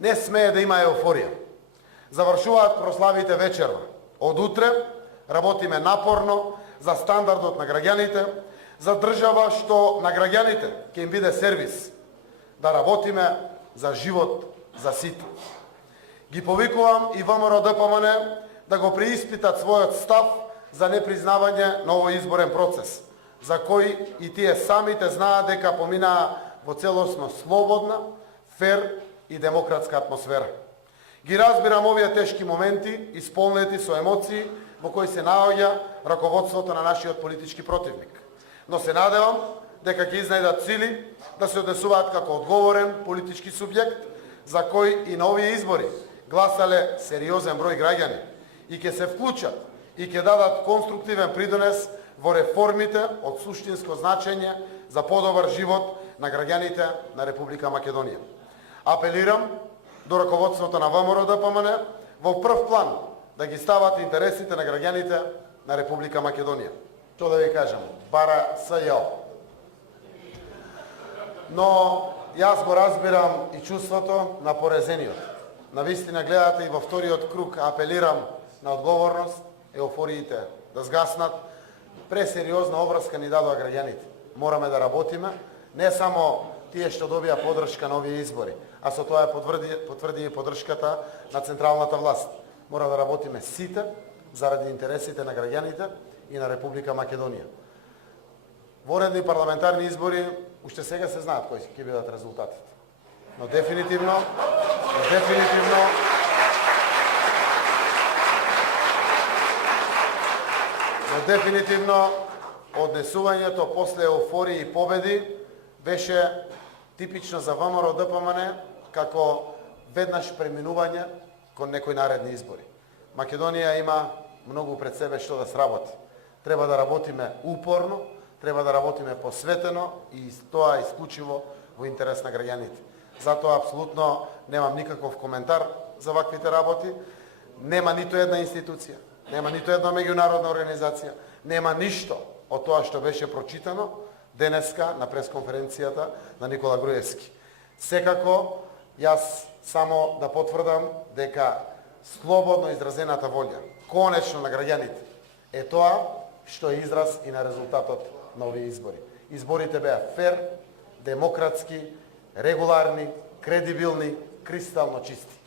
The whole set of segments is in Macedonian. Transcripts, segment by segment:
Не смее да има еуфорија. Завршуваат прославите вечерва. Од утре работиме напорно за стандардот на граѓаните, за држава што на граѓаните ќе им биде сервис, да работиме за живот за сите. Ги повикувам и ВМРО ДПМН да го преиспитат својот став за непризнавање на овој изборен процес, за кој и тие самите знаат дека поминаа во целосно слободна, фер и демократска атмосфера. Ги разбирам овие тешки моменти, исполнети со емоции, во кои се наоѓа раководството на нашиот политички противник. Но се надевам дека ќе изнајдат сили да се однесуваат како одговорен политички субјект, за кој и на овие избори гласале сериозен број граѓани и ќе се вклучат и ќе дадат конструктивен придонес во реформите од суштинско значење за подобар живот на граѓаните на Република Македонија. Апелирам до раководството на ВМРО ДПМН во прв план да ги стават интересите на граѓаните на Република Македонија. Што да ви кажам, бара СЈО. Но јас го разбирам и чувството на порезениот. Навистина гледате и во вториот круг апелирам на одговорност, еуфориите да згаснат. Пресериозна обврска ни дадоа граѓаните. Мораме да работиме, не само тие што добија поддршка на овие избори, а со тоа потврди и поддршката на централната власт. Мора да работиме сите заради интересите на граѓаните и на Република Македонија. Воредни парламентарни избори уште сега се знаат кои ќе бидат резултатите. Но дефинитивно однесувањето после еуфорија и победи беше типично за ВМРО ДПМН како веднаш преминување кон некои наредни избори. Македонија има многу пред себе што да сработи. Треба да работиме упорно, треба да работиме посветено и тоа исклучиво во интерес на граѓаните. Затоа апсолутно немам никаков коментар за ваквите работи. Нема ниту една институција, нема ниту една меѓународна организација, нема ништо од тоа што беше прочитано денеска на пресконференцијата на Никола Груевски. Секако, јас само да потврдам дека слободно изразената волја, конечно на граѓаните, е тоа што е израз и на резултатот на овие избори. Изборите беа фер, демократски, регуларни, кредибилни, кристално чисти.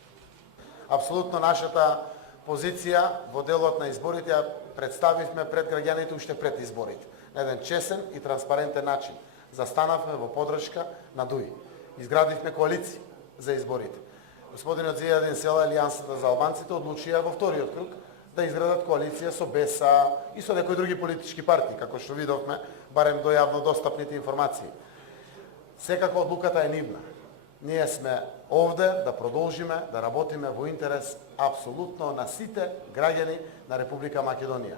Апсолутно нашата позиција во делот на изборите ја представивме пред граѓаните уште пред изборите. На еден чесен и транспарентен начин. Застанавме во поддршка на ДУИ. Изградивме коалиции за изборите. Господинот Зијадин Села, Алијансата за албанците, одлучија во вториот круг да изградат коалиција со БЕСА и со некои други политички партии, како што видовме, барем до јавно достапните информации. Секако одлуката е нивна. Ние сме овде да продолжиме да работиме во интерес апсолутно на сите граѓани на Република Македонија.